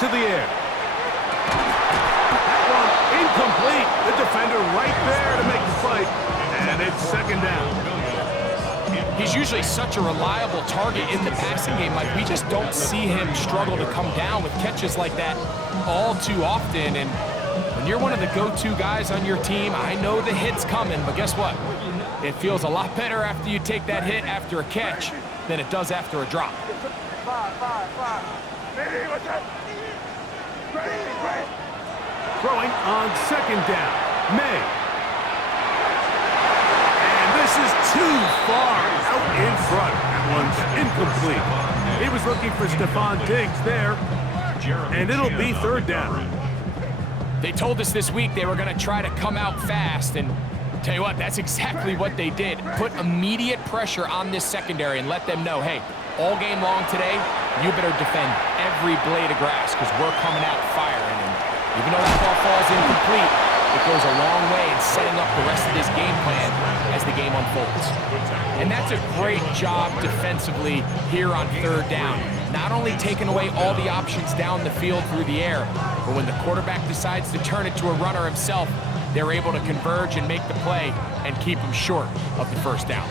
to the air. That one incomplete. The defender right there to make the fight. And it's second down. He's usually such a reliable target in the passing game. Like, we just don't see him struggle to come down with catches like that all too often. And when you're one of the go-to guys on your team, I know the hit's coming, but guess what? It feels a lot better after you take that hit after a catch than it does after a drop. Throwing on second down. May. And this is too far out in front. That one's incomplete. He was looking for Stephon Diggs there. And it'll be third down. They told us this week they were going to try to come out fast, and tell you what, that's exactly what they did. Put immediate pressure on this secondary and let them know, hey, all game long today, you better defend every blade of grass because we're coming out firing. And even though that ball falls incomplete, it goes a long way in setting up the rest of this game plan as the game unfolds. And that's a great job defensively here on third down. Not only taking away all the options down the field through the air, but when the quarterback decides to turn it to a runner himself, they're able to converge and make the play and keep him short of the first down.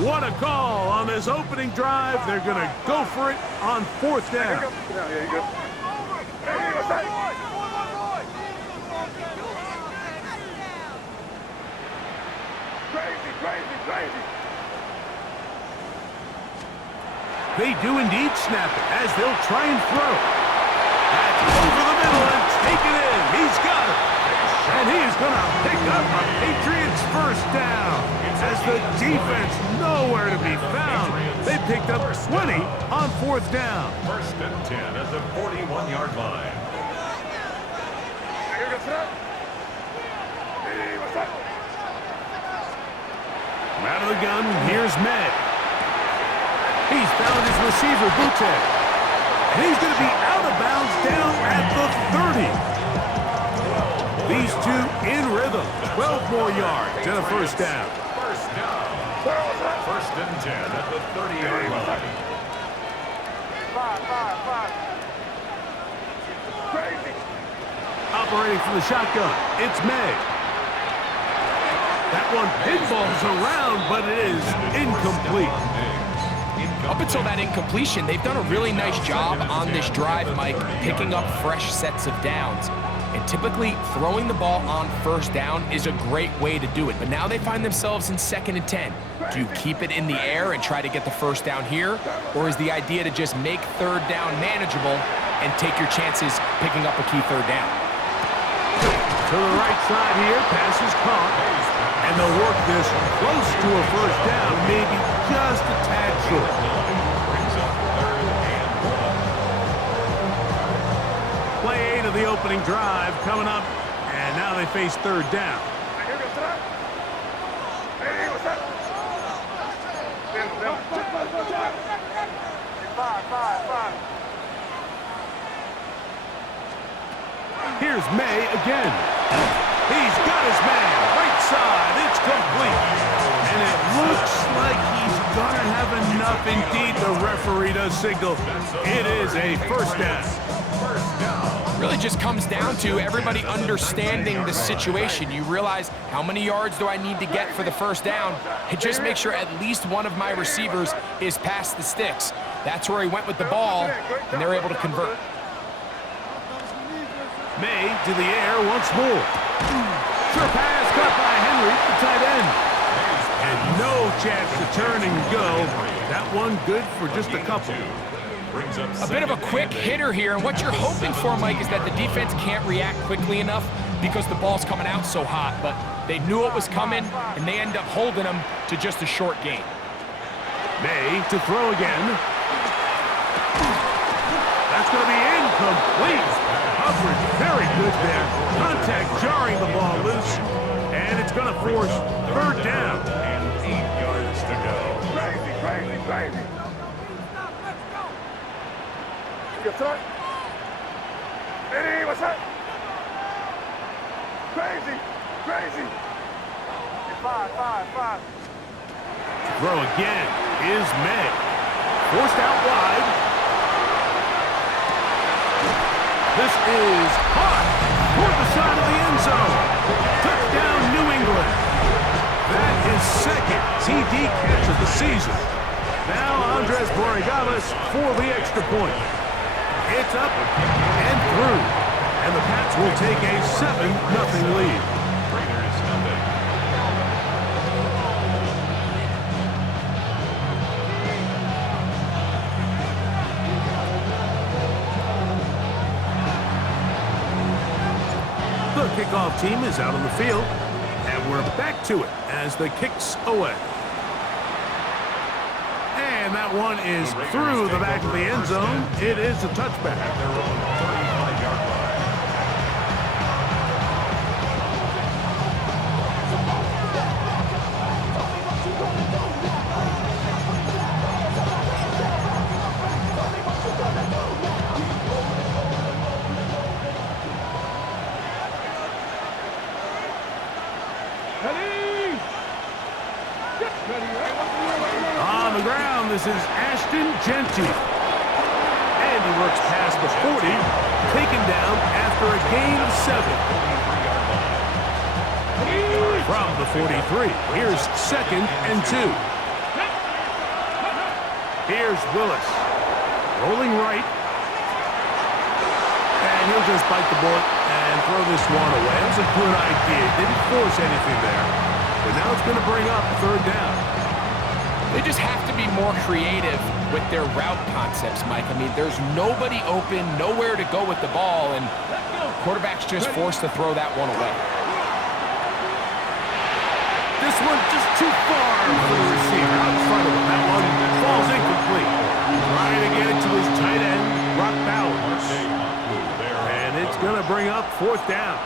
What a call on this opening drive. They're going to go for it on fourth down. They do indeed snap it as they'll try and throw. That's over the middle and take it in. He's got it. And he is going to pick up a Patriots first down. As the defense nowhere to be found. They picked up 20 on fourth down. First and 10 at the 41-yard line. Out of the gun, here's May. He's found his receiver, Butte. And he's going to be out of bounds down at the 30. These two in rhythm. 12 more yards and a first down. First and 10 at the 30-yard line. Operating from the shotgun, it's May. That one pinballs around, but it is incomplete. Up until that incompletion, they've done a really nice job on this drive, Mike, picking up fresh sets of downs. And typically, throwing the ball on first down is a great way to do it. But now they find themselves in second and 10. Do you keep it in the air and try to get the first down here? Or is the idea to just make third down manageable and take your chances picking up a key third down? To the right side here, pass is caught. And they'll work this close to a first down, maybe just a tad short. Play 8 of the opening drive coming up, and now they face third down. Here's May again. He's got his man. Right side. It's complete. And it looks like he's going to have enough. Indeed, the referee does signal. It is a first down. Really just comes down to everybody understanding the situation. You realize, how many yards do I need to get for the first down? And just make sure at least one of my receivers is past the sticks. That's where he went with the ball, and they're able to convert. May to the air once more. Sure pass caught by Henry, the tight end. And no chance to turn and go. That one good for just a couple. A bit of a quick hitter here, and what you're hoping for, Mike, is that the defense can't react quickly enough because the ball's coming out so hot. But they knew it was coming, and they end up holding them to just a short gain. May to throw again. That's going to be incomplete. Coverage very good there. Contact jarring the ball loose. And it's going to force third down. And 8 yards to go. Crazy. What's up? Hey, what's up? Crazy. Five. Throw again is May. forced out wide. This is caught toward the side of the end zone. Touchdown, New England. That is second TD catch of the season. Now Andres Borregales for the extra point. It's up and through. And the Pats will take a 7-0 lead. Raiders nothing. The kickoff team is out on the field. And we're back to it as the kick's away. And that one is through the back of the end zone. It is a touchback. At their own 35-yard line. On the ground, this is Ashton Jeanty. And he works past the 40, taken down after a gain of 7. From the 43, here's 2nd and 2. Here's Willis, rolling right. And he'll just bite the bullet and throw this one away. That was a good idea. Didn't force anything there. But now it's going to bring up 3rd down. They just have to be more creative with their route concepts, Mike. I mean, there's nobody open, nowhere to go with the ball, and quarterback's just forced to throw that one away. This one just too far for the receiver. Out in front of him. That one falls incomplete. Trying to get it to his tight end, Brock Bowers. And it's going to bring up 4th down.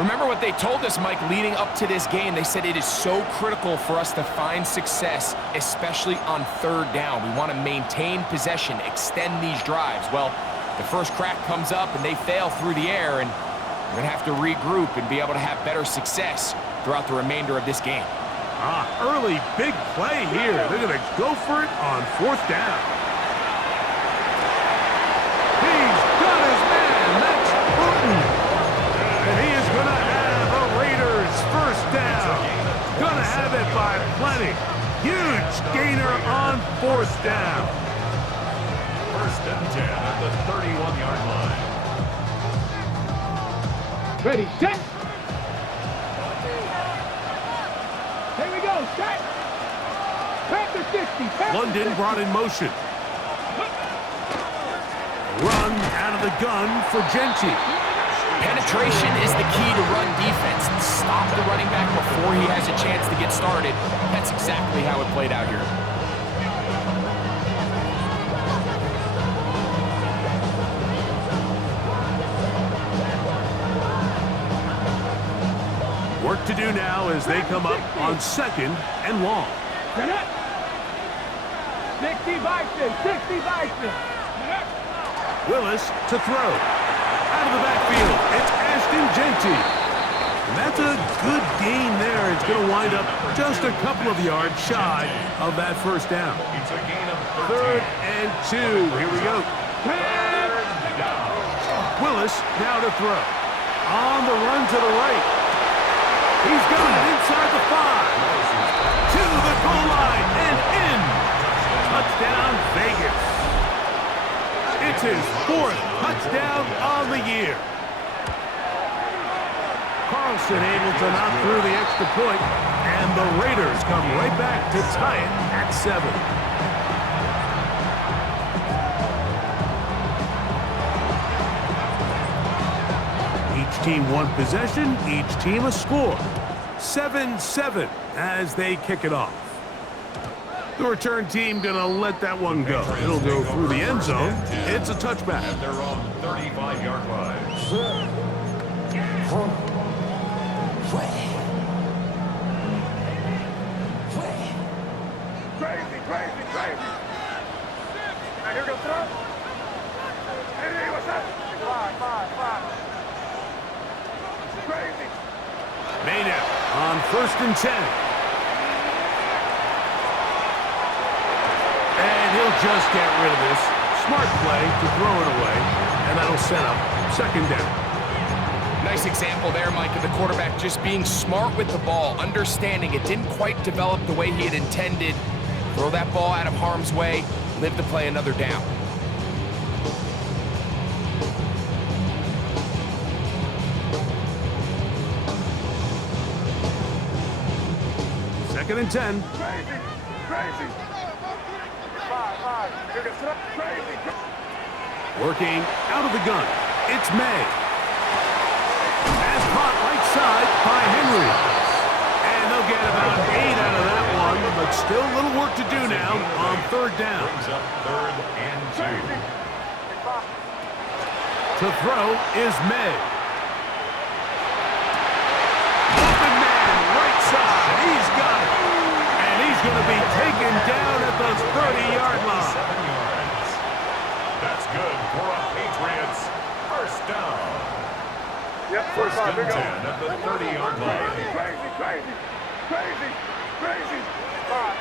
Remember what they told us, Mike, leading up to this game. They said it is so critical for us to find success, especially on 3rd down. We want to maintain possession, extend these drives. Well, the first crack comes up and they fail through the air, and we're going to have to regroup and be able to have better success throughout the remainder of this game. Early big play here. They're going to go for it on 4th down. He's got his man. That's Burton. And he is going to have a Raiders 1st down. Going to have it by plenty. Huge gainer on 4th down. 1st and 10 at the 31-yard line. Ready, set. Here we go, set. Panther 60. London brought in motion. Run out of the gun for Jeanty. Penetration is the key to run defense. Stop the running back before he has a chance to get started. That's exactly how it played out here. Work to do now as they come up on 2nd and long. 60 Bison, 60 Bison. Willis to throw. Out of the backfield, it's Ashton Jeanty. And that's a good gain there. It's going to wind up just a couple of yards shy of that 1st down. It's a gain of 3rd and 2. Here we go. Willis now to throw. On the run to the right. He's got it inside the 5. To the goal line and in. Touchdown, Vegas. It's his 4th touchdown on the year. Carlson able to knock through the extra point, and the Raiders come right back to tie it at 7. Each team one possession, each team a score. 7-7 as they kick it off. The return team gonna let that one go. It'll go through the end zone. It's a touchback. At their own 35-yard line. Crazy. Now here goes throw. Hey, what's up? 5. Crazy. Maynard on 1st and 10. And just get rid of this. Smart play to throw it away, and that'll set up second down. Nice example there, Mike, of the quarterback just being smart with the ball, understanding it didn't quite develop the way he had intended. Throw that ball out of harm's way, live to play another down. Second and 10. Crazy, crazy. 5. You're gonna throw crazy. Working out of the gun. It's May. Pass caught right side by Henry. And they'll get about 8 out of that one, but still a little work to do now on third down. Brings up 3rd and 2. To throw is May. Open man, right side. He's got it. And he's going to be taken down at the 30-yard line. 7 yards. That's good for a Patriots first down. Yep, First 45. and Here 10 goes. at the 30-yard line. Crazy.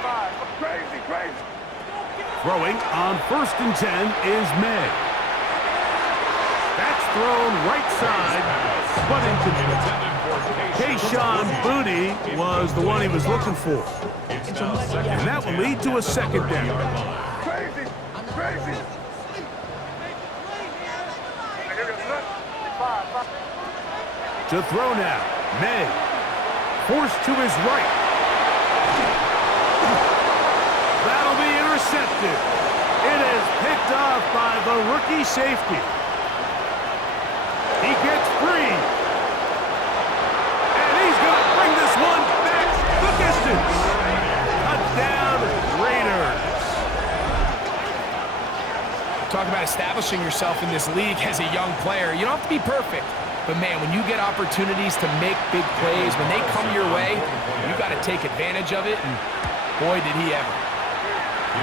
5. Crazy. Throwing on first and 10 is May. That's thrown right side, but incomplete. Kayshon Boutte was the one he was looking for. It's now second And that will lead to a second down. Crazy. Here goes. 5. To throw now, May. Forced to his right. That'll be intercepted. It is picked off by the rookie safety. He gets free. And he's going to bring this one back the distance. Touchdown, Raiders. Talk about establishing yourself in this league as a young player. You don't have to be perfect. But, man, when you get opportunities to make big plays, when they come your way, you got to take advantage of it, and boy, did he ever.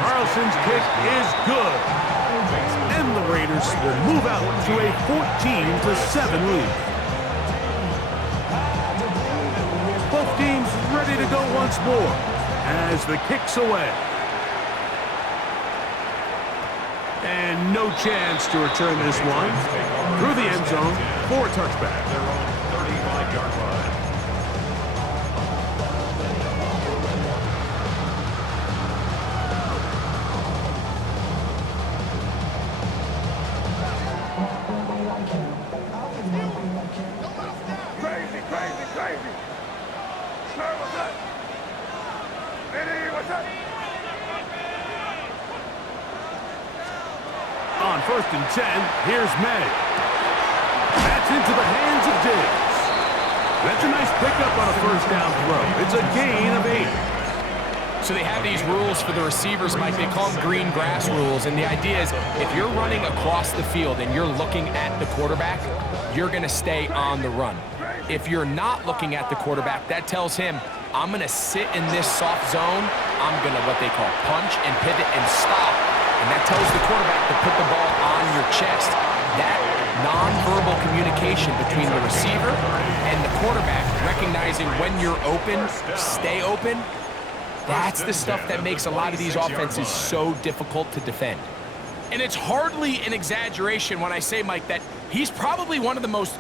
Carlson's kick is good. And the Raiders will move out to a 14-7 lead. Both teams ready to go once more as the kick's away. And no chance to return this one through the end zone for a touchback. Their own 35-yard line. Crazy. Sir, what's up? Eddie, what's up? On first and 10, here's May. That's into the hands of Diggs. That's a nice pickup on a first down throw. It's a gain of 8. So they have these rules for the receivers, Mike. They call them green grass rules. And the idea is if you're running across the field and you're looking at the quarterback, you're going to stay on the run. If you're not looking at the quarterback, that tells him, I'm going to sit in this soft zone. I'm going to what they call punch and pivot and stop. And that tells the quarterback to put the ball on your chest. That nonverbal communication between the receiver and the quarterback, recognizing when you're open, stay open, that's the stuff that makes a lot of these offenses so difficult to defend. And it's hardly an exaggeration when I say, Mike, that he's probably one of the most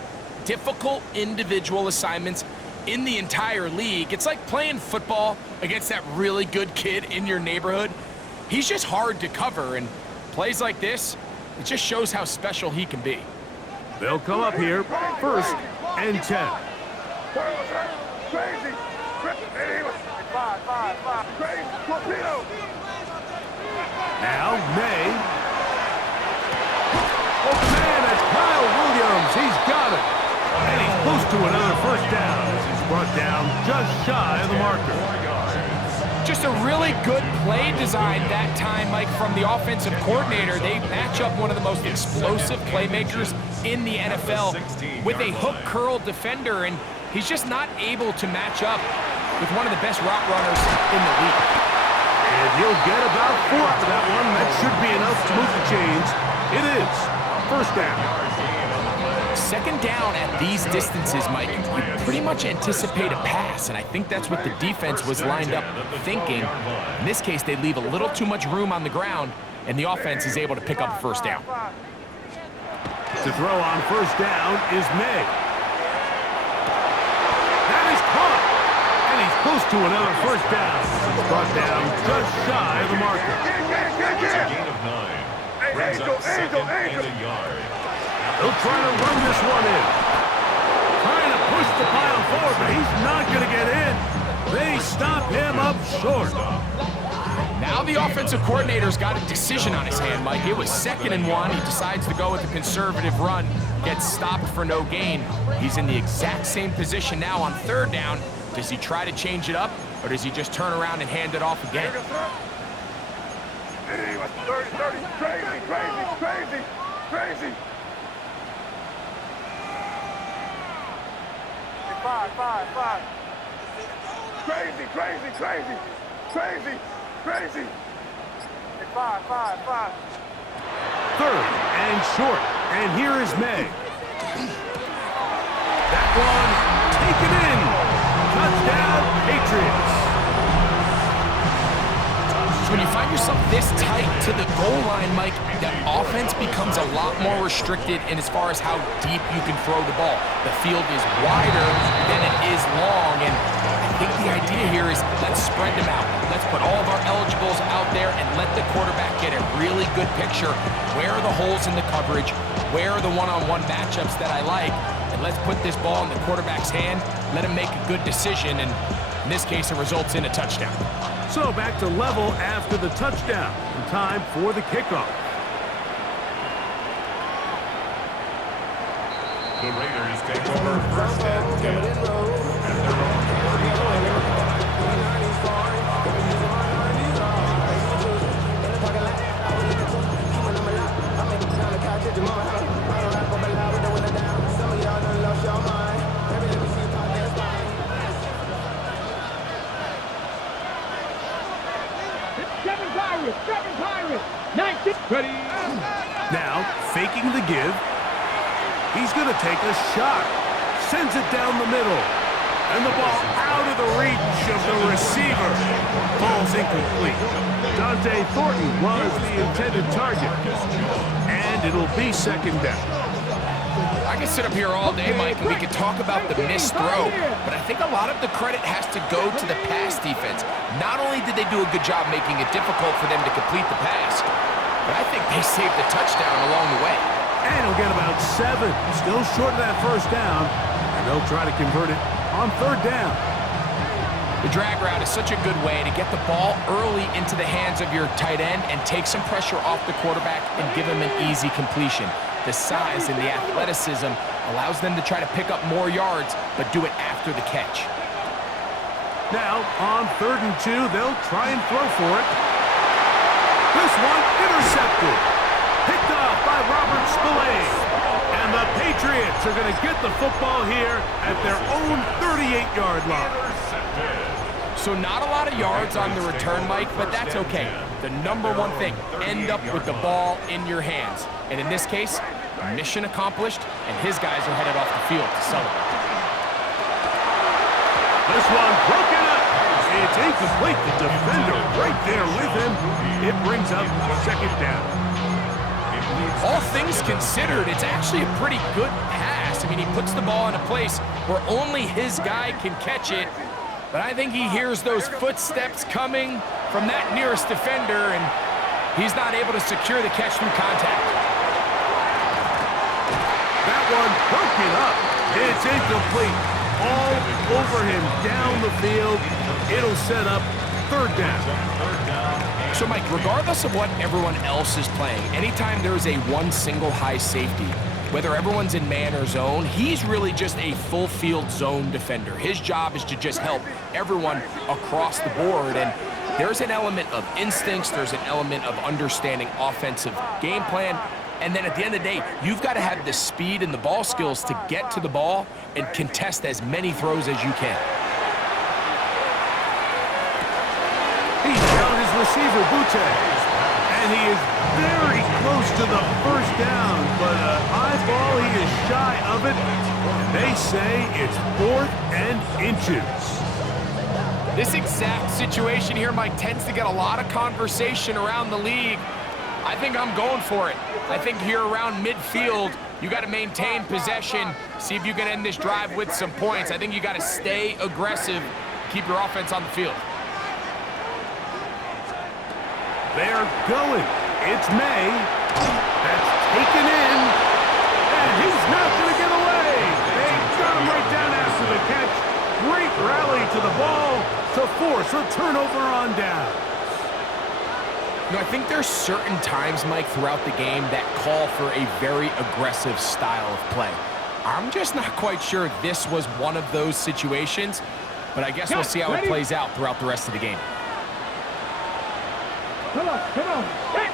difficult individual assignments in the entire league. It's like playing football against that really good kid in your neighborhood. He's just hard to cover, and plays like this, it just shows how special he can be. They'll come up here first and 10. Sir, what's up? Crazy. Eddie, what's 5. Crazy. Torpedo. Now May. Oh man, that's Kyle Williams. He's got it. And he's close to another first down as he's brought down just shy of the marker. Just a really good play design that time, Mike, from the offensive coordinator. They match up one of the most explosive playmakers in the NFL with a hook curl defender, and he's just not able to match up with one of the best route runners in the league. And he'll get about 4 out of that one. That should be enough to move the chains. It is first down. Second down at these distances, Mike, you pretty much anticipate a pass, and I think that's what the defense was lined up thinking. In this case, they leave a little too much room on the ground, and the offense is able to pick up a first down. To throw on first down is May. That is caught. And he's close to another first down. He's brought down just shy of the marker. It's a gain of 9. Brings up second and a yard. He'll try to run this one in. Trying to push the pile forward, but he's not going to get in. They stop him up short. Now the offensive coordinator's got a decision on his hand, Mike. It was 2nd and 1. He decides to go with a conservative run, gets stopped for no gain. He's in the exact same position now on 3rd down. Does he try to change it up, or does he just turn around and hand it off again? 30, crazy, crazy, crazy, crazy. 5. Crazy, crazy, crazy, crazy, crazy. 5. 3rd and short. And here is May. That one taken in. Touchdown, Patriots. So when you find yourself this tight to the goal line, Mike, the offense becomes a lot more restricted in as far as how deep you can throw the ball. The field is wider than it is long, and I think the idea here is let's spread them out. Let's put all of our eligibles out there and let the quarterback get a really good picture. Where are the holes in the coverage? Where are the one-on-one matchups that I like? And let's put this ball in the quarterback's hand, let him make a good decision, and in this case, it results in a touchdown. So back to level after the touchdown. And time for the kickoff. The Raiders take over 1st and 10 at their own 35-yard line. Seven Pirates, 19. Ready. Now, faking the give. He's going to take a shot. Sends it down the middle. And the ball out of the reach of the receiver. Falls incomplete. Dante Thornton was the intended target. And it'll be 2nd down. I can sit up here all day, Mike, and we can talk about the missed throw, but I think a lot of the credit has to go to the pass defense. Not only did they do a good job making it difficult for them to complete the pass, but I think they saved the touchdown along the way. And he'll get about 7. Still short of that first down. And they'll try to convert it on 3rd down. The drag route is such a good way to get the ball early into the hands of your tight end and take some pressure off the quarterback and give him an easy completion. The size and the athleticism allows them to try to pick up more yards, but do it after the catch. Now, on 3rd and 2, they'll try and throw for it. This one intercepted. Picked off by Robert Spillane. And the Patriots are going to get the football here at their own 38-yard line. So not a lot of yards on the return, Mike, but that's okay. The number one thing, end up with the ball in your hands. And in this case, mission accomplished, and his guys are headed off the field to celebrate. This one broken up. It's incomplete. The defender right there with him. It brings up 2nd down. All things considered, it's actually a pretty good pass. I mean, he puts the ball in a place where only his guy can catch it. But I think he hears those footsteps coming from that nearest defender, and he's not able to secure the catch through contact. That one broken up. It's incomplete. All over him down the field. It'll set up 3rd down. So, Mike, regardless of what everyone else is playing, anytime there is a one single high safety, whether everyone's in man or zone, he's really just a full field zone defender. His job is to just help everyone across the board. And there's an element of instincts, there's an element of understanding offensive game plan. And then at the end of the day, you've got to have the speed and the ball skills to get to the ball and contest as many throws as you can. He's down his receiver, Butte. And he is very close to the first down, but a high ball, he is shy of it. They say it's 4th and inches. This exact situation here, Mike, tends to get a lot of conversation around the league. I think I'm going for it. I think here around midfield, you got to maintain possession, see if you can end this drive with some points. I think you got to stay aggressive, keep your offense on the field. They're going. It's May. That's taken in. And he's not going to get away. They got him right down after the catch. Great rally to the ball to force a turnover on down. You know, I think there's certain times, Mike, throughout the game that call for a very aggressive style of play. I'm just not quite sure this was one of those situations, but I guess we'll see how it plays out throughout the rest of the game. Come on. Set.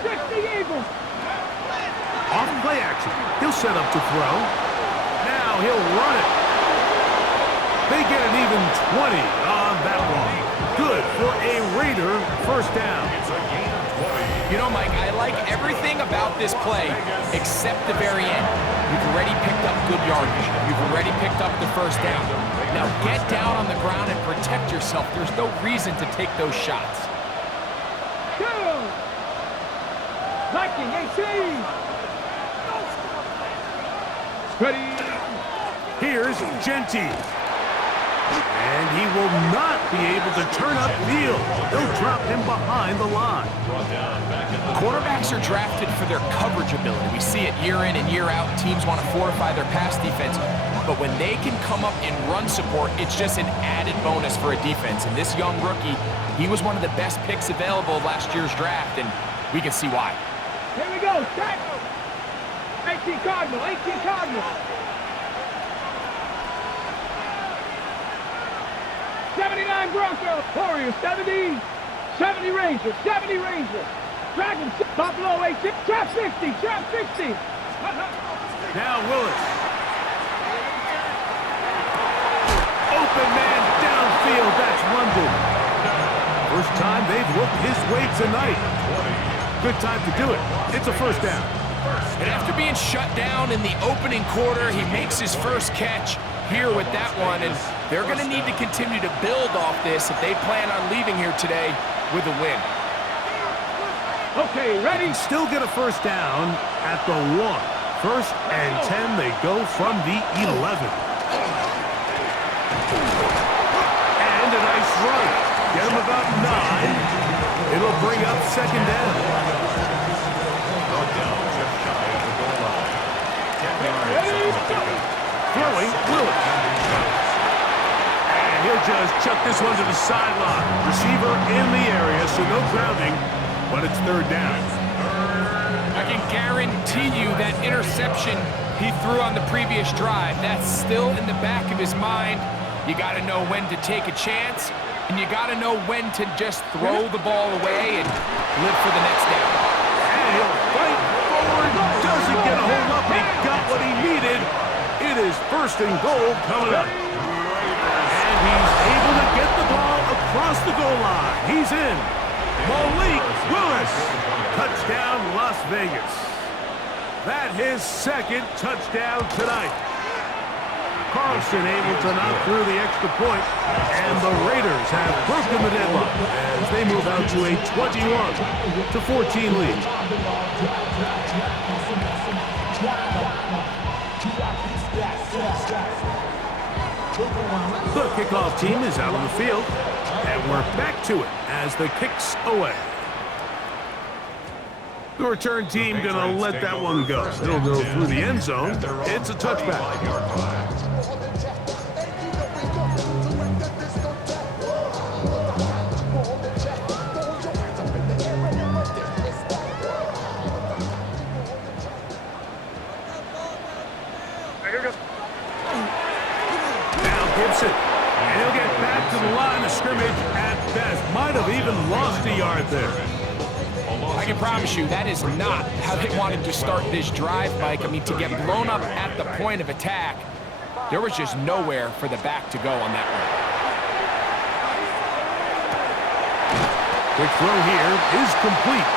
Just the Eagle. Off play action. He'll set up to throw. Now he'll run it. They get an even 20 on that one. Good for a Raider first down. You know, Mike, I like everything about this play except the very end. You've already picked up good yardage. You've already picked up the first down. Now get down on the ground and protect yourself. There's no reason to take those shots. Viking 18. Ready. Here's Genty. And he will not be able to turn up field. They'll drop him behind the line. Quarterbacks are drafted for their coverage ability. We see it year in and year out. Teams want to fortify their pass defense. But when they can come up in run support, it's just an added bonus for a defense. And this young rookie, he was one of the best picks available last year's draft, and we can see why. Here we go. Set. 18 Cardinal. 18 Cardinal. 79 Broncos. Warriors 70. 70 Rangers. 70 Rangers. Dragons. Buffalo 18. Trap 60. Trap 60. Now Willis. Open man downfield. That's London. First time they've looked his way tonight. Good time to do it. It's a first down. And after being shut down in the opening quarter, he makes his first catch here with that one, and they're going to need to continue to build off this if they plan on leaving here today with a win. Okay, ready? Still get a first down at the 1. First and 10, they go from the 11. And a nice run. Get him about 9. It'll bring up second down. Throwing, Willis. And he'll just chuck this one to the sideline. Receiver in the area, so no grounding, but it's third down. I can guarantee you that interception he threw on the previous drive, that's still in the back of his mind. You got to know when to take a chance, and you got to know when to just throw the ball away and live for the next down. And he'll fight forward. Doesn't get a hold up. He got what he needed. It is first and goal coming up. And he's able to get the ball across the goal line. He's in. Malik Willis. Touchdown, Las Vegas. That his second touchdown tonight. Carlson able to knock through the extra point, and the Raiders have broken the deadlock as they move out to a 21-14 lead. The kickoff team is out on the field, and we're back to it as the kick's away. The return team gonna let that one go. It'll go through the end zone. It's a touchback. Gibson, and he'll get back to the line of scrimmage at best. Might have even lost a yard there. I can promise you that is not how they wanted to start this drive, Mike. I mean, to get blown up at the point of attack, there was just nowhere for the back to go on that one. Quick throw here is complete.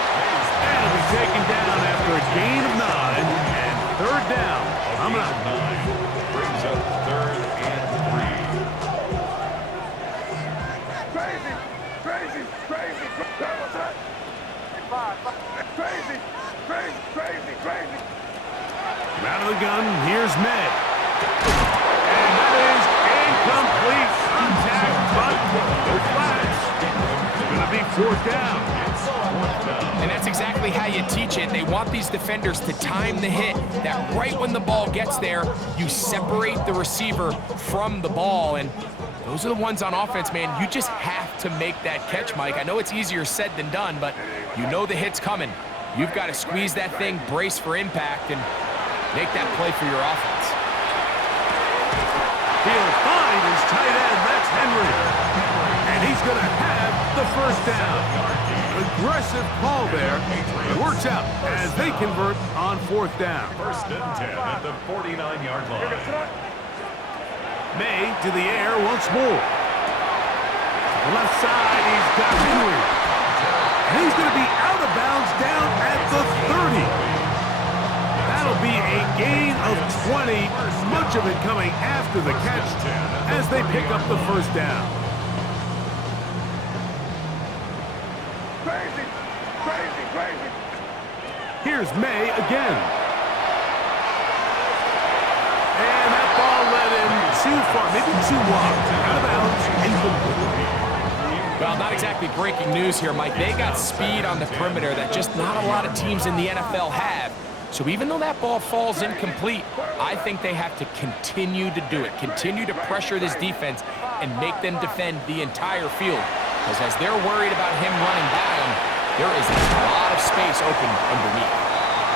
And it'll be taken down after a gain of 9, and third down. Coming up. Brings up third and 3. Crazy. Double set. 5. Crazy, crazy, crazy, crazy. Out of the gun, here's May. And that is incomplete. Contact, but no flags. It's going to be fourth down. And that's exactly how you teach it. They want these defenders to time the hit, that right when the ball gets there, you separate the receiver from the ball. And those are the ones on offense, man. You just have to make that catch, Mike. I know it's easier said than done, but you know the hit's coming. You've got to squeeze that thing, brace for impact, and make that play for your offense. He'll find his tight end. That's Henry. And he's going to have the first down. Aggressive call there. It works out as they convert on fourth down. First and 10 at the 49-yard line. May to the air once more. Left side, he's got Henry. And he's going to be out of bounds down at the 30. That'll be a gain of 20, much of it coming after the catch as they pick up the first down. Crazy, crazy, crazy. Here's May again. And that ball led him too far, maybe too wide. Out of bounds, incomplete. Well, not exactly breaking news here, Mike. They got speed on the perimeter that just not a lot of teams in the NFL have. So even though that ball falls incomplete, I think they have to continue to do it, continue to pressure this defense and make them defend the entire field. Because as they're worried about him running down, there is a lot of space open underneath.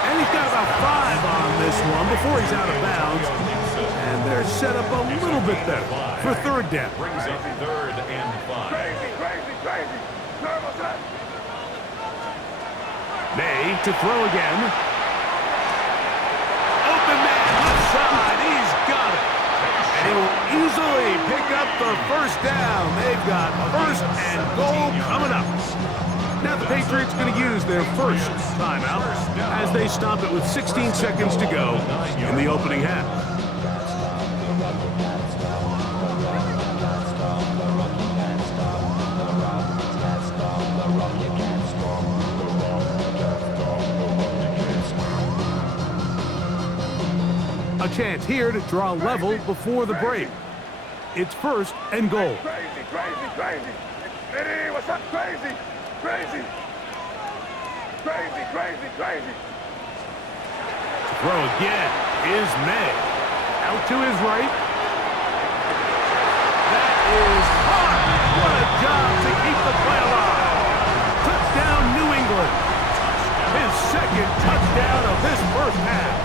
And he's got about 5 on this one before he's out of bounds. And they're set up a little bit better for third down. Brings up third and 5. Crazy, crazy, crazy. Nervous, huh? May to throw again. Open man left side. He's got it. And he will easily pick up the first down. They've got first and goal coming up. Now the Patriots going to use their first timeout as they stop it with 16 seconds to go in the opening half. A chance here to draw level before the break. It's first and goal. Crazy, crazy, crazy. Hey, what's up? Crazy, crazy. Crazy, crazy, crazy. Throw again is May. Out to his right. That is hard. What a job to keep the play alive. Touchdown, New England. His second touchdown of this first half.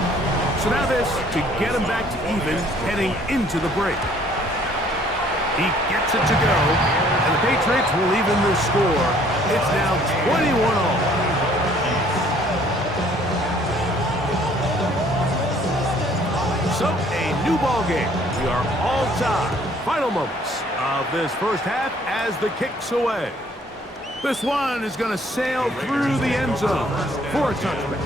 So now this to get him back to even heading into the break. He gets it to go, and the Patriots will even the score. It's now 21-all. So, a new ball game. We are all tied. Final moments of this first half as the kick's away. This one is going to sail through the end zone for a touchback.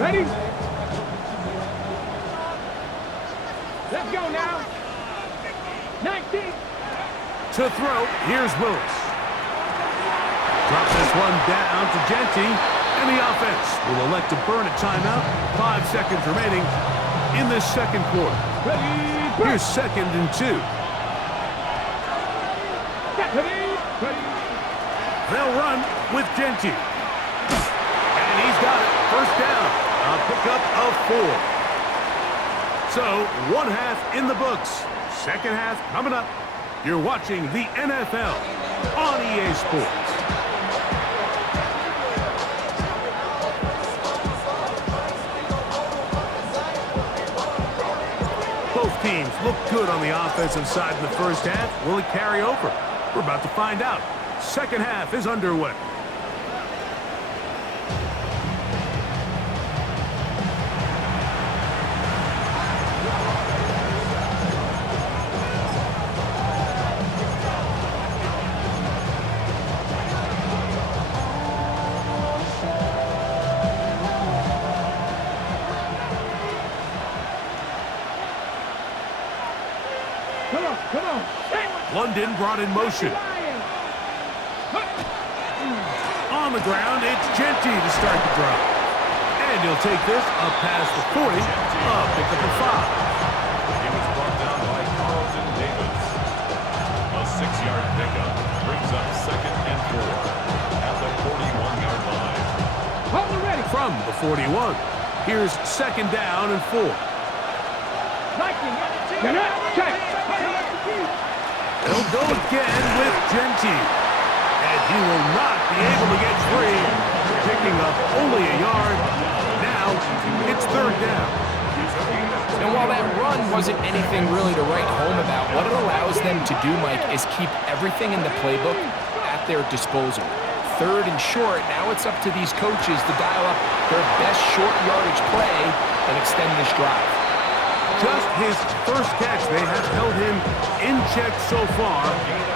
Ready? Let's go now. 19. To throw, here's Willis. Drop this one down to Genty, and the offense will elect to burn a timeout. 5 seconds remaining in this second quarter. Ready? Here's second and 2. Ready? They'll run with Genty. And he's got it. First down. A pickup of 4. So, one half in the books. Second half coming up. You're watching the NFL on EA Sports. Both teams look good on the offensive side in the first half. Will it carry over? We're about to find out. Second half is underway. Come on, come on. London brought in motion. On the ground, it's Genty to start the drive. And he'll take this up past the 40, pick up a 5. He was brought down by Carlton Davis. A 6-yard pickup brings up 2nd and 4 at the 41-yard line. Hold it ready. From the 41, here's 2nd down and 4. Get up, check. They'll go again with Genty. And he will not be able to get free, picking up only a yard. Now, it's 3rd down. And while that run wasn't anything really to write home about, what it allows them to do, Mike, is keep everything in the playbook at their disposal. 3rd and short, now it's up to these coaches to dial up their best short yardage play and extend this drive. Just his first catch. They have held him in check so far,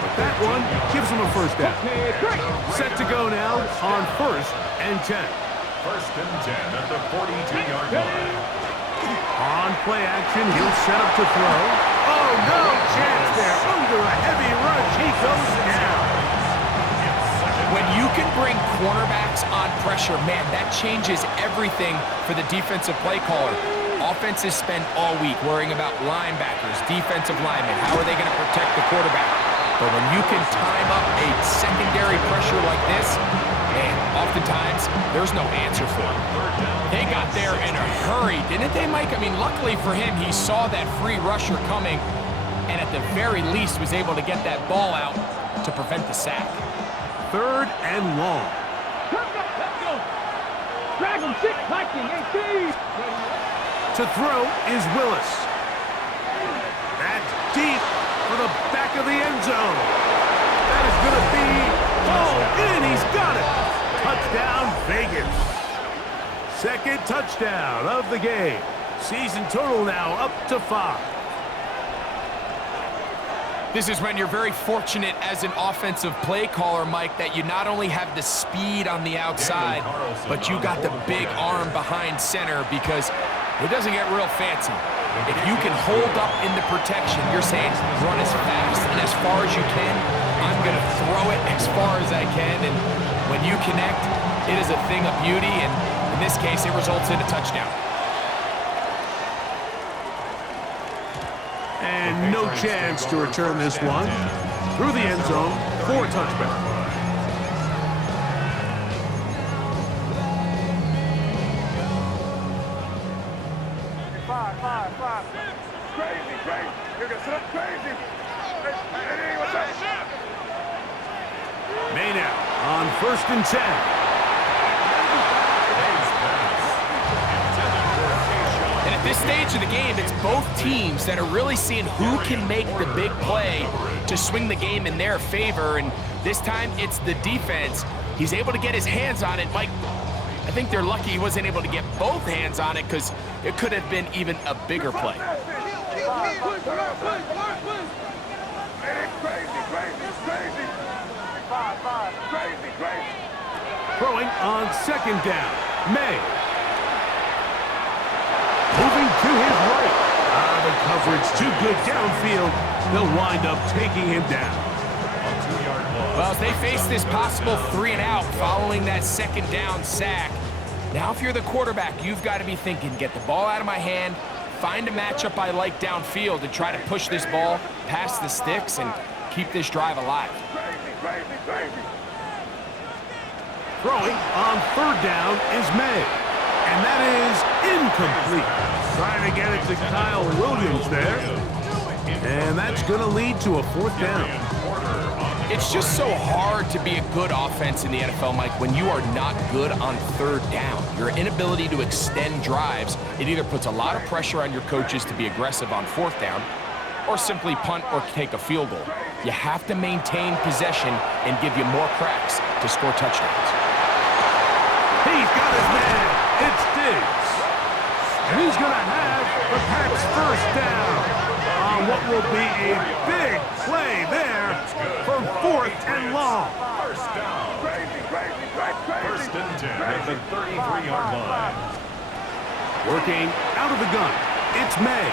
but that one gives him a 1st down. Set to go now on 1st and 10. 1st and 10 at the 42-yard line. On play action, he'll set up to throw. Oh, no chance there. Under a heavy rush, he goes down. When you can bring cornerbacks on pressure, man, that changes everything for the defensive play caller. Offenses spend all week worrying about linebackers, defensive linemen. How are they going to protect the quarterback? But when you can time up a secondary pressure like this, man, oftentimes there's no answer for it. They got there in a hurry, didn't they, Mike? I mean, luckily for him, he saw that free rusher coming and at the very least was able to get that ball out to prevent the sack. 3rd and long. Let's go. Dragon 6, Viking 18. To throw is Willis. That's deep for the back of the end zone. That is going to be hauled in. He's got it. Touchdown, Vegas. 2nd touchdown of the game. Season total now up to 5. This is when you're very fortunate as an offensive play caller, Mike, that you not only have the speed on the outside, but you got the big arm behind center, because it doesn't get real fancy. If you can hold up in the protection, you're saying run as fast and as far as you can. I'm going to throw it as far as I can, and when you connect, it is a thing of beauty, and in this case, it results in a touchdown. And no chance to return this one. Through the end zone for a touchback. Five. Crazy. You're going to set up crazy. Hey, what's up? May now on 1st and 10. And at this stage of the game, it's both teams that are really seeing who can make the big play to swing the game in their favor. And this time, it's the defense. He's able to get his hands on it. Mike, I think they're lucky he wasn't able to get both hands on it, because it could have been even a bigger play. Crazy. Throwing on 2nd down. May. Moving to his right. The coverage too good downfield. They'll wind up taking him down. Well, as they face this possible 3 and out following that 2nd down sack, now if you're the quarterback, you've got to be thinking, get the ball out of my hand, find a matchup I like downfield, and try to push this ball past the sticks and keep this drive alive. Crazy. Throwing on 3rd down is May. And that is incomplete. Trying to get it to Kyle Williams there. And that's going to lead to a 4th down. It's just so hard to be a good offense in the NFL, Mike, when you are not good on 3rd down. Your inability to extend drives, it either puts a lot of pressure on your coaches to be aggressive on 4th down, or simply punt or take a field goal. You have to maintain possession and give you more cracks to score touchdowns. He's got his man. It's Diggs. And he's going to have the Pats' 1st down on what will be a big play there for 4th and long. First down. Crazy. 1st and 10 at the 33-yard line. Working out of the gun, it's May.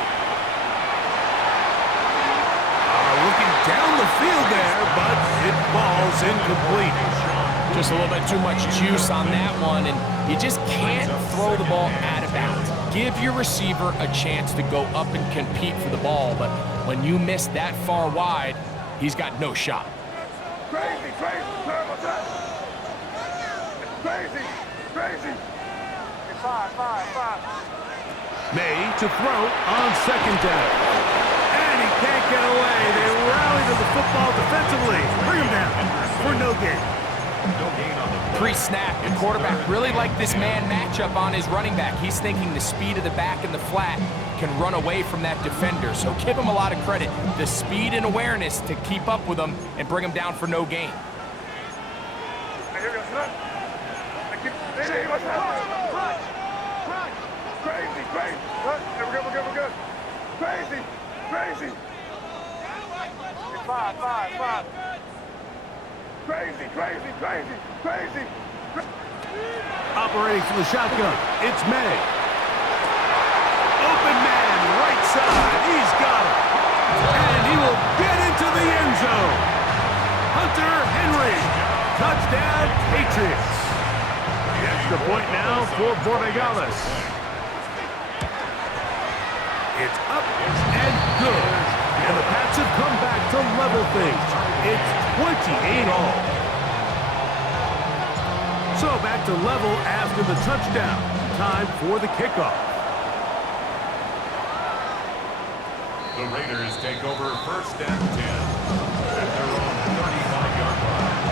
the field there, but it falls incomplete. Just a little bit too much juice on that one, and you just can't throw the ball out of bounds. Give your receiver a chance to go up and compete for the ball, but when you miss that far wide, he's got no shot. Crazy, crazy. Turn, what's that? Crazy, crazy. It's five. May to throw on second down. And he can't get away. They rally to the football defensively. Bring him down for no gain. No gain on the Pre-snap, the quarterback really liked this man matchup on his running back. He's thinking the speed of the back in the flat can run away from that defender. So give him a lot of credit. The speed and awareness to keep up with him and bring him down for no gain. Hey, here we go, son. Hey, what's happening? Crazy, crazy. We're good. Crazy. It's five. Crazy. Operating from the shotgun, it's May. Open man, right side. He's got it. And he will get into the end zone. Hunter Henry. Touchdown, Patriots. The extra point now for Borregales. It's up and good. And the Pats have come back to level things. It's 28 all. So back to level after the touchdown. Time for the kickoff. The Raiders take over first and 10 at their own 35-yard line.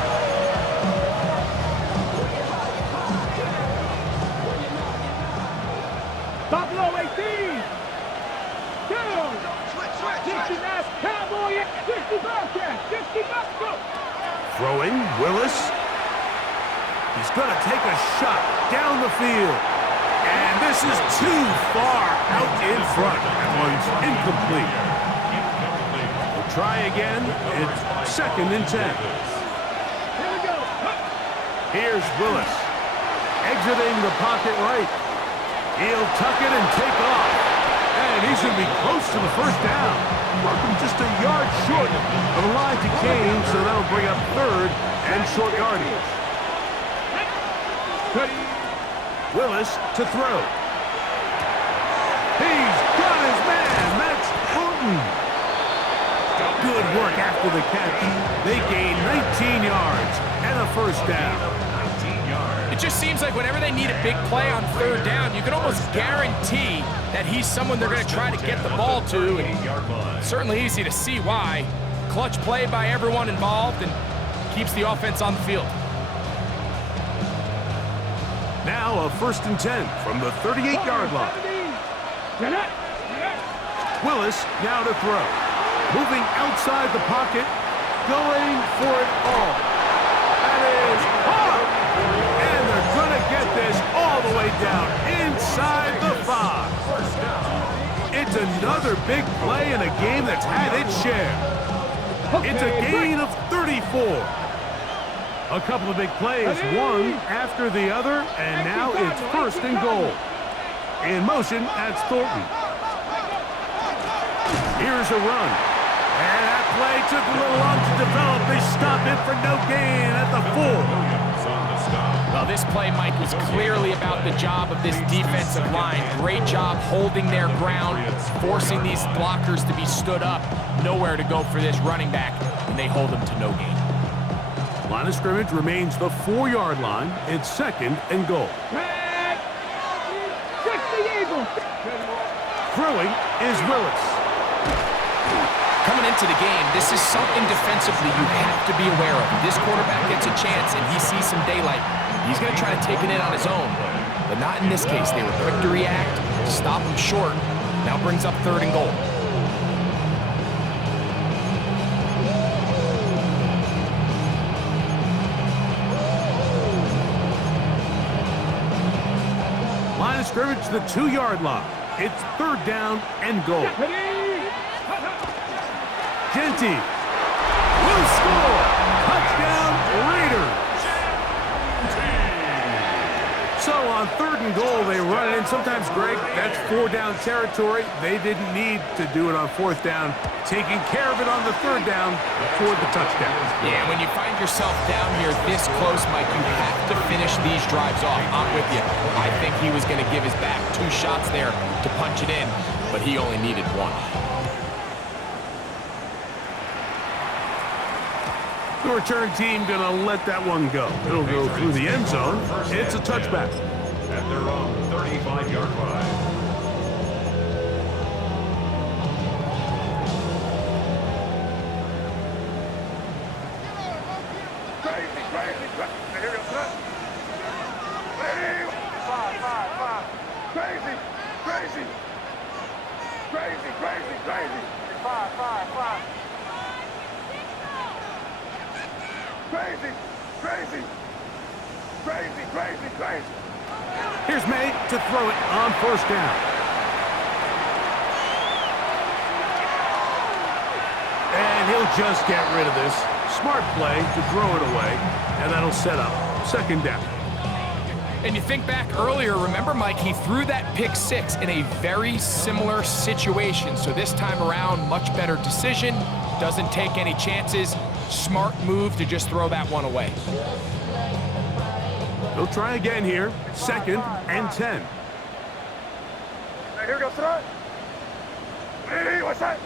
Buffalo 18. Down. 69. Cowboy. 60 Bobcats. 60 Buffalo. Throwing, Willis. He's going to take a shot down the field. And this is too far out in front. That one's incomplete. We'll try again. It's second and 10. Here we go. Here's Willis. Exiting the pocket right. He'll tuck it and take off. And he's going to be close to the first down. Welcome just a yard short of the line to gain, so that'll bring up third and short yardage. Willis to throw. He's got his man. That's Houghton. Good work after the catch. They gain 19 yards and a first down. 19 yards. It just seems like whenever they need a big play on third down, you can almost guarantee that he's someone they're going to try to get the ball to. And 8-yard line. certainly easy to see why. Clutch play by everyone involved and keeps the offense on the field. Now a first and 10 from the 38-yard line. Willis now to throw. Moving outside the pocket, going for it all. That is hard. And they're going to get this all the way down inside the 5. It's another big play in a game that's had its share. It's a gain of 34. A couple of big plays, one after the other, and now it's first and goal. In motion, that's Thornton. Here's a run. And that play took a little long to develop. They stopped it for no gain at the 4. Williams on the stop. Well, this play, Mike, was clearly about the job of this defensive line. Great job holding their ground, forcing these blockers to be stood up. Nowhere to go for this running back, and they hold him to no gain. Line of scrimmage remains the 4-yard line. It's second and goal. Throwing is Willis. Coming into the game, this is something defensively you have to be aware of. This quarterback gets a chance and he sees some daylight. He's going to try to take it in on his own. But not in this case. They were quick to react, stop him short. Now brings up third and goal. Line of scrimmage to the 2-yard line. It's third down and goal. Genty will score. Touchdown, Raiders. So on 3rd and goal, they run it in. Sometimes, Greg, that's 4-down territory. They didn't need to do it on 4th down. Taking care of it on the 3rd down for the touchdown. Yeah, when you find yourself down here this close, Mike, you have to finish these drives off. I'm with you. I think he was going to give his back 2 shots there to punch it in, but he only needed 1. The return team going to let that one go. It'll go through the end zone. It's a touchback. At their own 35-yard line. Crazy, crazy, crazy. Here we go, son. Ready? 5. Crazy, crazy. Crazy, crazy, crazy. 5. Crazy, crazy. Crazy, crazy, crazy. Here's May to throw it on 1st down. And he'll just get rid of this. Smart play to throw it away, and that'll set up 2nd down. And you think back earlier, remember, Mike, he threw that pick 6 in a very similar situation. So this time around, much better decision, doesn't take any chances. Smart move to just throw that one away. They'll try again here. 2nd and 10. Here we go, son. Ready? What's that?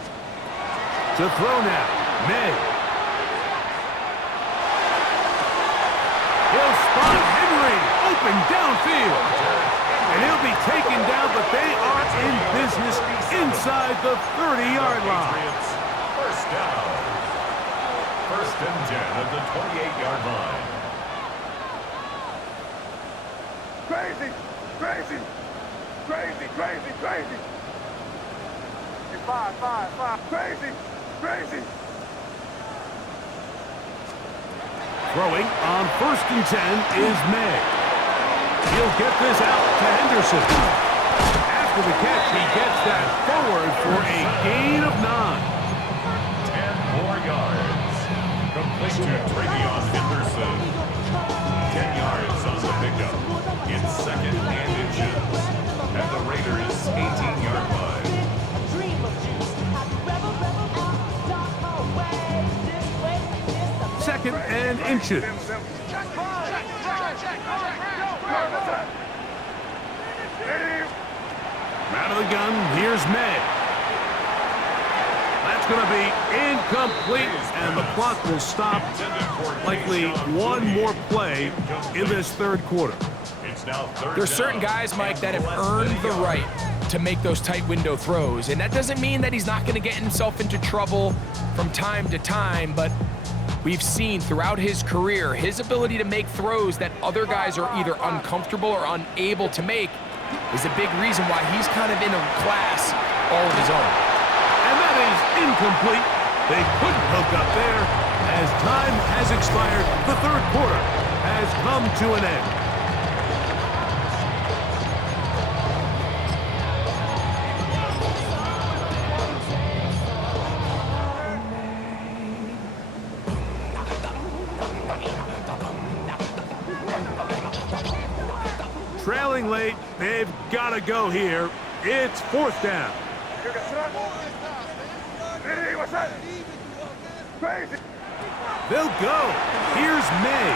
To throw now, May. He'll spot Henry open downfield. And he'll be taken down, but they are in business inside the 30-yard line. Patriots, 1st down. 1st and 10 at the 28-yard line. Crazy, crazy, crazy, crazy, crazy. 5. Crazy, crazy. Throwing on 1st and 10 is May. He'll get this out to Henderson. After the catch, he gets that forward for a gain of 9. 10 more yards. Complete to Travion Henderson. 10 yards on the pickup. It's 2nd and inches. At the Raiders' 18-yard line. 2nd and inches. Out of the gun, here's May. That's going to be incomplete, and the clock will stop. Likely one more play in this 3rd quarter. It's now 3rd There's down. certain guys, Mike, that have earned the right to make those tight window throws, and that doesn't mean that he's not going to get himself into trouble from time to time, but we've seen throughout his career his ability to make throws that other guys are either uncomfortable or unable to make is a big reason why he's kind of in a class all of his own. And that is incomplete. They couldn't hook up there. As time has expired, the 3rd quarter has come to an end. Trailing late, they've got to go here. It's 4th down. Here we go, son. Ready? What's that? Crazy. They'll go. Here's May.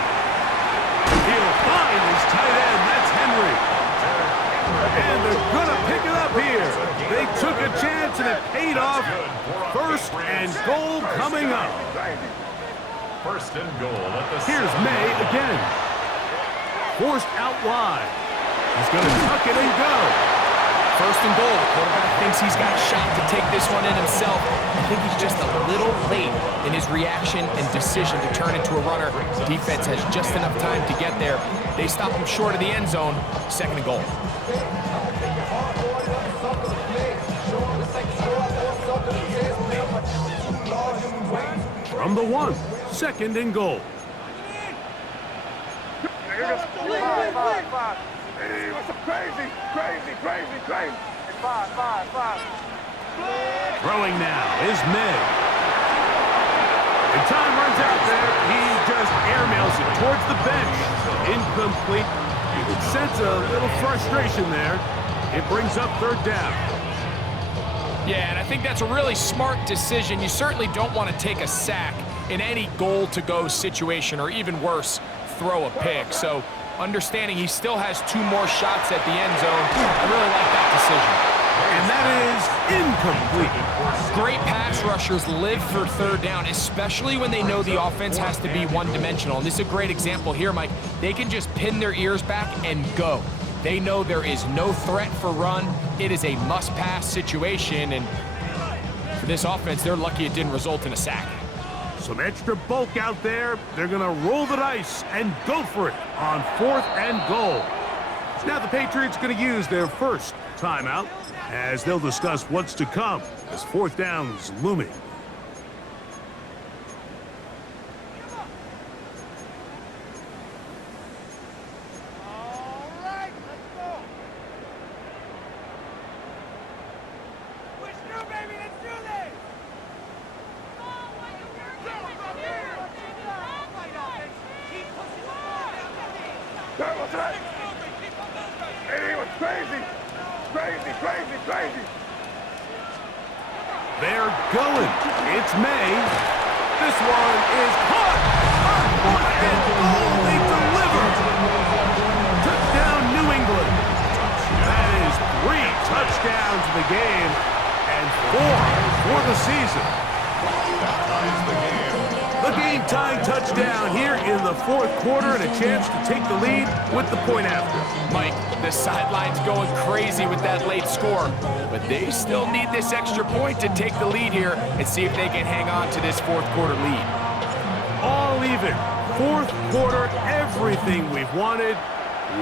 He'll find his tight end. That's Henry. And they're going to pick it up here. They took a chance and it paid off. 1st and goal coming up. 1st and goal at the Here's May again. Forced out wide. He's going to tuck it and go. 1st and goal. The quarterback thinks he's got a shot to take this one in himself. I think he's just a little late in his reaction and decision to turn into a runner. Defense has just enough time to get there. They stop him short of the end zone. 2nd and goal. From the 1, 2nd and goal. Here we go. 5. Hey, what's up? Crazy, crazy, crazy, crazy. 5. Throwing now is May. And time runs out there. He just airmails it towards the bench. Incomplete. You can sense a little frustration there. It brings up third down. Yeah, and I think that's a really smart decision. You certainly don't want to take a sack in any goal-to-go situation, or even worse, throw a pick. So understanding he still has 2 more shots at the end zone, I really like that decision. And that is incomplete. Great pass rushers live for third down, especially when they know the offense has to be one-dimensional. And this is a great example here, Mike. They can just pin their ears back and go. They know there is no threat for run. It is a must-pass situation, and for this offense, they're lucky it didn't result in a sack. Some extra bulk out there. They're going to roll the dice and go for it on 4th and goal. Now the Patriots going to use their first timeout as they'll discuss what's to come as 4th down is looming. They're going. It's May. This one is caught. On 4th and goal, they deliver. Touchdown, New England. That is 3 touchdowns in the game and 4 for the season. That ties the game. The game-tying touchdown here in the 4th quarter, and a chance to take the lead with the point after. Mike, the sideline's going crazy with that late score, but they still need this extra point to take the lead here and see if they can hang on to this 4th quarter lead. All even. 4th quarter, everything we've wanted.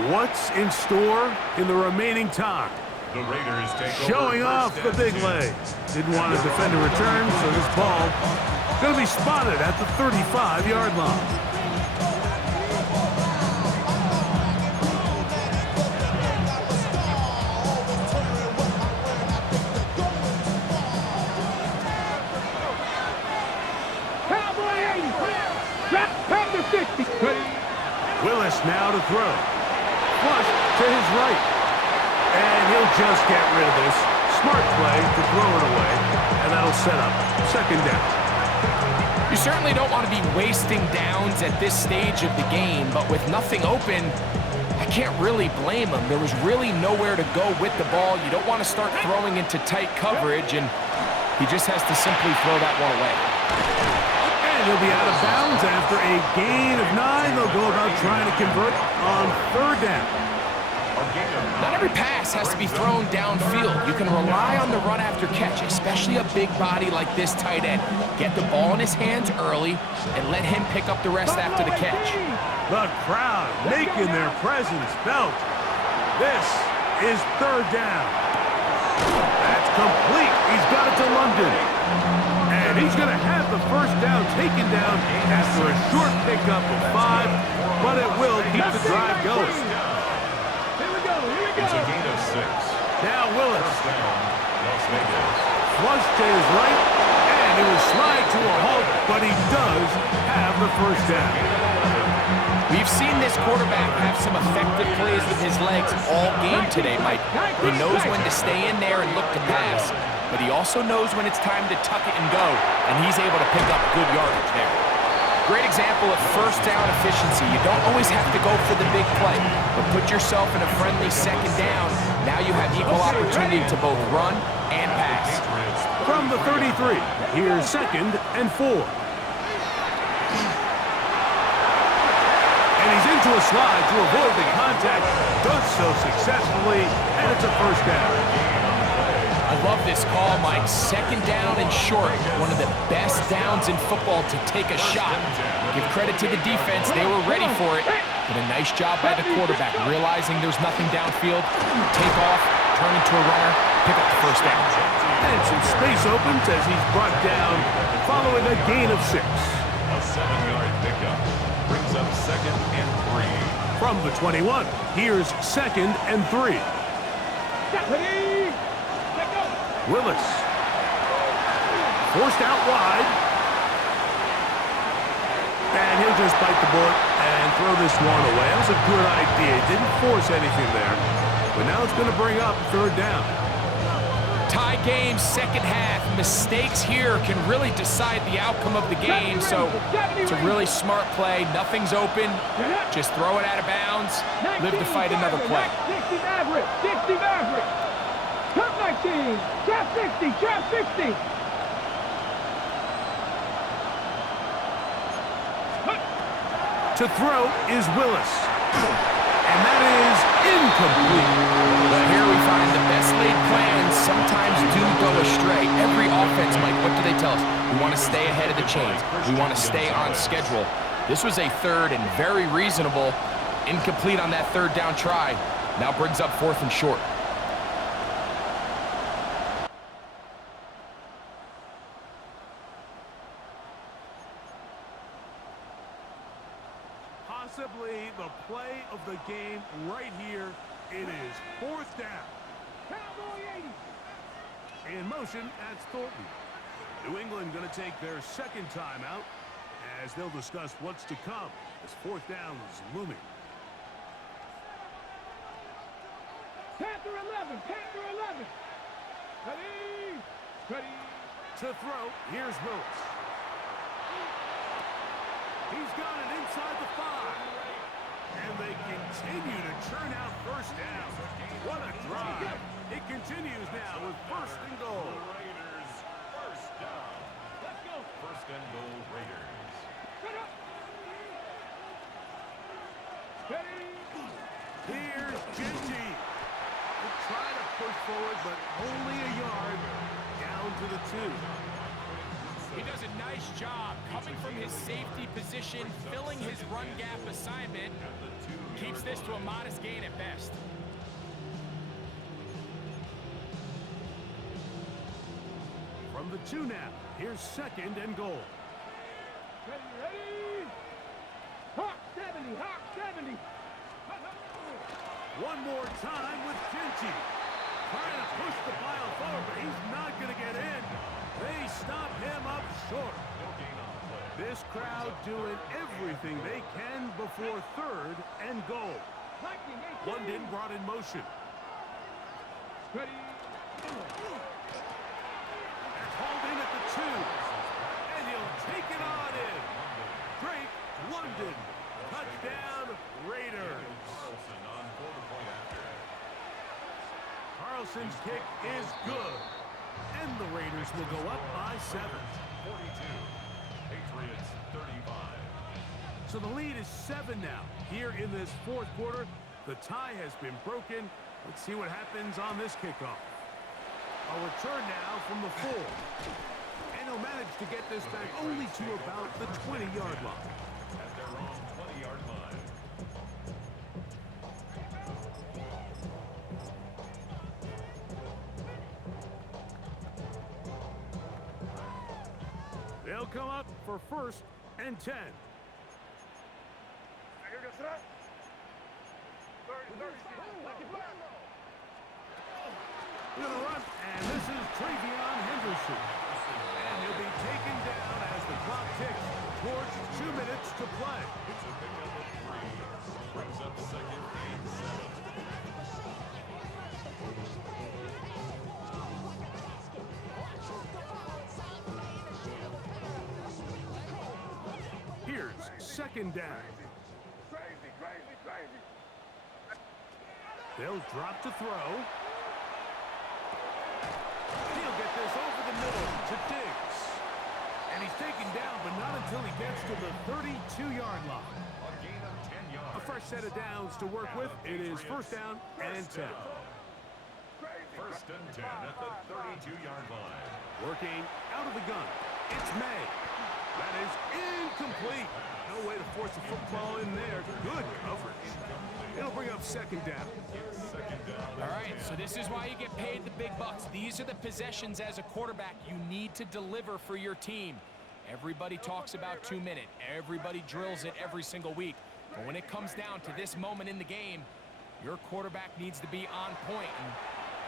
What's in store in the remaining time? The Raiders take Showing over off the big leg. Didn't want to defend a return, so this ball going to be spotted at the 35-yard line. Cowboy 80. Drop back to 60. Willis now to throw. Flush to his right. And he'll just get rid of this. Smart play to throw it away. And that'll set up 2nd down. You certainly don't want to be wasting downs at this stage of the game, but with nothing open, I can't really blame him. There was really nowhere to go with the ball. You don't want to start throwing into tight coverage, and he just has to simply throw that one away. And he'll be out of bounds after a gain of 9. They'll go about trying to convert on 3rd down. Not every pass has to be thrown downfield. You can rely on the run after catch, especially a big body like this tight end. Get the ball in his hands early and let him pick up the rest after the catch. The crowd making their presence felt. This is 3rd down. That's complete. He's got it to London. And he's going to have the 1st down taken down after a short pickup of 5, but it will keep the drive going. It's a gain of 6. Now Willis. 1st down, Las Vegas. Flush to his right, and he will slide to a halt, but he does have the 1st down. We've seen this quarterback have some effective plays with his legs all game today, Mike. He knows when to stay in there and look to pass, but he also knows when it's time to tuck it and go, and he's able to pick up good yardage there. Great example of 1st down efficiency. You don't always have to go for the big play, but put yourself in a friendly 2nd down. Now you have equal opportunity to both run and pass. From the 33, here's 2nd and 4. And he's into a slide to avoid the contact. Does so successfully, and it's a 1st down. I love this call, Mike. 2nd down and short. One of the best downs in football to take a shot. Give credit to the defense. They were ready for it. But a nice job by the quarterback, realizing there's nothing downfield. Take off, turn into a runner, pick up the 1st down. And some space opens as he's brought down following a gain of 6. A 7-yard pickup brings up 2nd and 3. From the 21, here's 2nd and 3. Willis. Forced out wide. And he'll just bite the bullet and throw this one away. That was a good idea. He didn't force anything there. But now it's going to bring up third down. Tie game, second half. Mistakes here can really decide the outcome of the game. So it's a really smart play. Nothing's open. Just throw it out of bounds. Live to fight another play. 60 Maverick, 60 Maverick. Trap 19, trap 60, trap 60. To throw is Willis. And that is incomplete. But here we find the best laid plans sometimes do go astray. Every offense, Mike, what do they tell us? We want to stay ahead of the chains. We want to stay on schedule. This was a third and very reasonable. Incomplete on that third down try. Now brings up fourth and short. Possibly the play of the game right here. It is fourth down. Cowboy 80. In motion, that's Thornton. New England going to take their second timeout as they'll discuss what's to come as fourth down is looming. Panther 11, Panther 11. Ready, ready. To throw, here's Willis. He's got it inside the 5. And they continue to churn out first down. What a drive. It continues now with first and goal. Raiders, first down. Let's go. First and goal, Raiders. Ready. Here's Genty. They try to push forward, but only a yard down to the 2. He does a nice job coming from his safety position, filling his run gap assignment. Keeps this to a modest gain at best. From the 2 now, here's second and goal. Ready, ready. Hawk 70, Hawk 70. One more time with Genty. Trying to push the pile forward, but he's not going to get in. They stop him up short. This crowd doing everything they can before third and goal. London brought in motion. Ready. That's hauled in at the 2. And he'll take it on in. Drake, London. Touchdown, Raiders. Carlson's kick is good. And the Raiders will go up by 7. 42. Patriots 35. So the lead is 7 now. Here in this fourth quarter, the tie has been broken. Let's see what happens on this kickoff. A return now from the 4. And he'll manage to get this back only to about the 20-yard line. At their own 20-yard line. They'll come up for first and 10. Gonna run, and this is Travion Henderson. And he'll be taken down as the clock ticks towards 2 minutes to play. It's a pickup of 3. Brings up second and 7. Here's second down. Crazy, crazy, crazy. They'll drop to throw. He'll get this over the middle to Diggs. And he's taken down, but not until he gets to the 32-yard line. A gain of 10 yards. A fresh set of downs to work with. It is first down and 10. First and 10 at the 32-yard line. Working out of the gun. It's May. That is incomplete. No way to force a football in there. Good coverage. It'll bring up second down. All right, so this is why you get paid the big bucks. These are the possessions as a quarterback you need to deliver for your team. Everybody talks about 2 minute. Everybody drills it every single week. But when it comes down to this moment in the game, your quarterback needs to be on point. And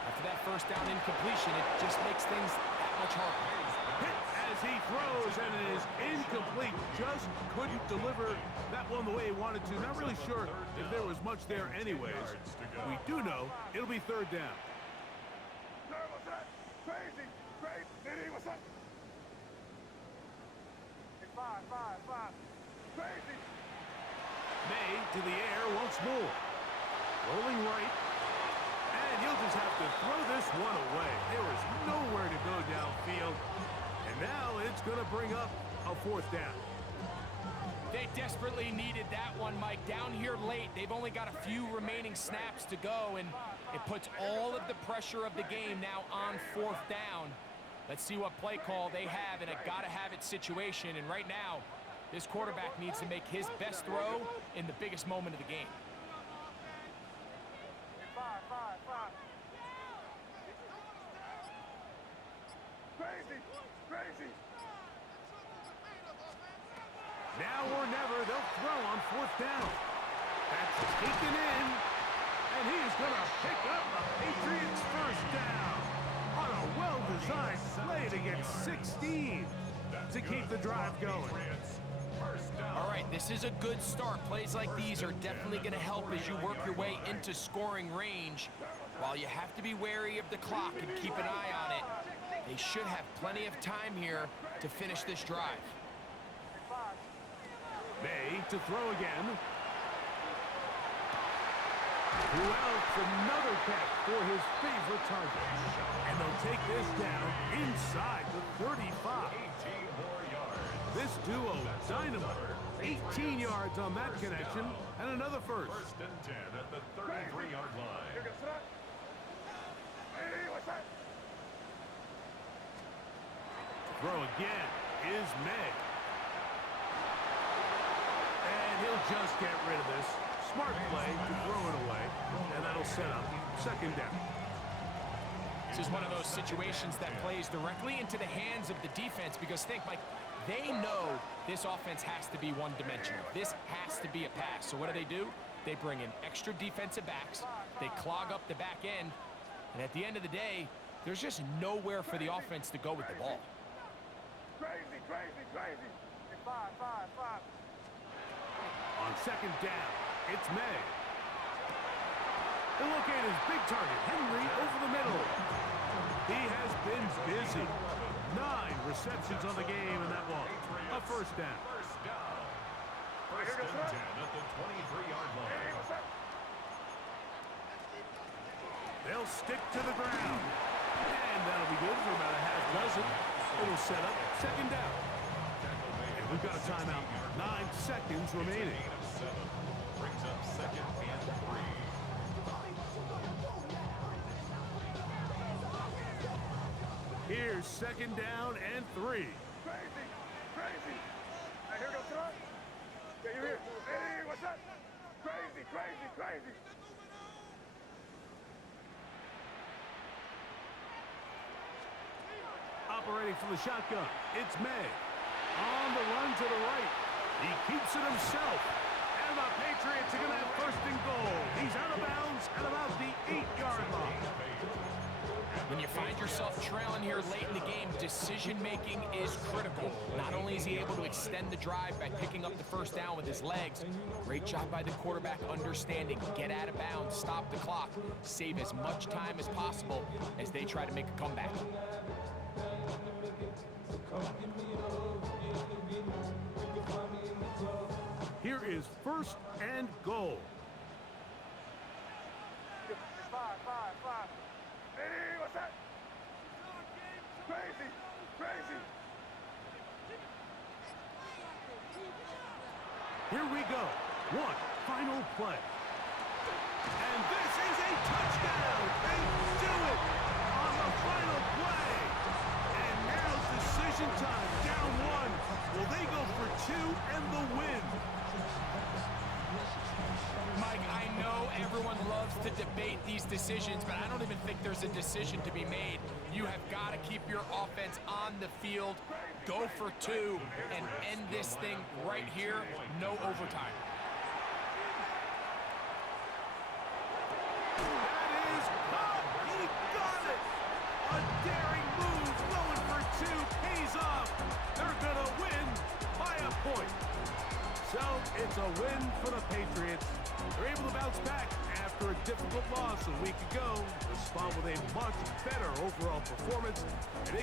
after that first down incompletion, it just makes things that much harder. Hit as he throws, throws, and it is incomplete. Just couldn't deliver that one the way he wanted to. Not really sure if there was much there anyways. We do know it'll be third down. Sir, what's that? Crazy, crazy. Diddy, what's up? Hey, five. Crazy. May to the air once more. Rolling right. And he'll just have to throw this one away. There is nowhere to go downfield. And now it's going to bring up a fourth down. They desperately needed that one, Mike. Down here late, they've only got a few remaining snaps to go, and it puts all of the pressure of the game now on fourth down. Let's see what play call they have in a gotta-have-it situation. And right now, this quarterback needs to make his best throw in the biggest moment of the game. Five. Crazy. Now or never, they'll throw on fourth down. That's taken in, and he is going to pick up a Patriots first down on a well-designed play to get 16 to keep the drive going. All right, this is a good start. Plays like these are definitely going to help as you work your way into scoring range. While you have to be wary of the clock and keep an eye on it, they should have plenty of time here to finish this drive. May to throw again. Who else? Another catch for his favorite target. And they'll take this down inside the 35. 18 more yards. This duo, dynamite. 18 yards on that connection, and another first. First and 10 at the 33-yard line. You're gonna sit. Hey, what's that? Throw again is May. And he'll just get rid of this. Smart play to throw it away, and that'll set up second down. This is one of those situations that plays directly into the hands of the defense because think, Mike, they know this offense has to be one-dimensional. This has to be a pass. So what do? They bring in extra defensive backs. They clog up the back end. And at the end of the day, there's just nowhere for the offense to go with the ball. Crazy. Hey, five. On second down, it's May. And look at his big target, Henry, over the middle. He has been busy. 9 receptions on the game in that one. A first down. First down. First and 10 at the 23-yard Hey, line. what's that? They'll stick to the ground. And that'll be good for about a half dozen. It'll set up second down. And we've got a timeout. 9 seconds remaining. Gain of 7. Brings up second and 3. Here's second down and 3. Crazy. Hey, here goes Sarah. Yeah, you're here. Hey, what's that? Crazy. Operating from the shotgun, it's May. On the run to the right. He keeps it himself. And the Patriots are going to have first and goal. He's out of bounds at about the 8-yard line. When you find yourself trailing here late in the game, decision-making is critical. Not only is he able to extend the drive by picking up the first down with his legs, great job by the quarterback understanding, get out of bounds, stop the clock, save as much time as possible as they try to make a comeback. Here is first and goal. Five. Hey, what's that? Crazy. Here we go. One final play. And this is a touchdown. They do it on the final play. And now decision time. Down 1. Will they go for 2 and the win? Mike, I know everyone loves to debate these decisions, but I don't even think there's a decision to be made. You have got to keep your offense on the field, go for 2, and end this thing right here. No overtime. That is caught. He got it. A daring move, going for 2, pays off. They're going to It's a win for the Patriots. They're able to bounce back after a difficult loss a week ago. Respond with a much better overall performance. And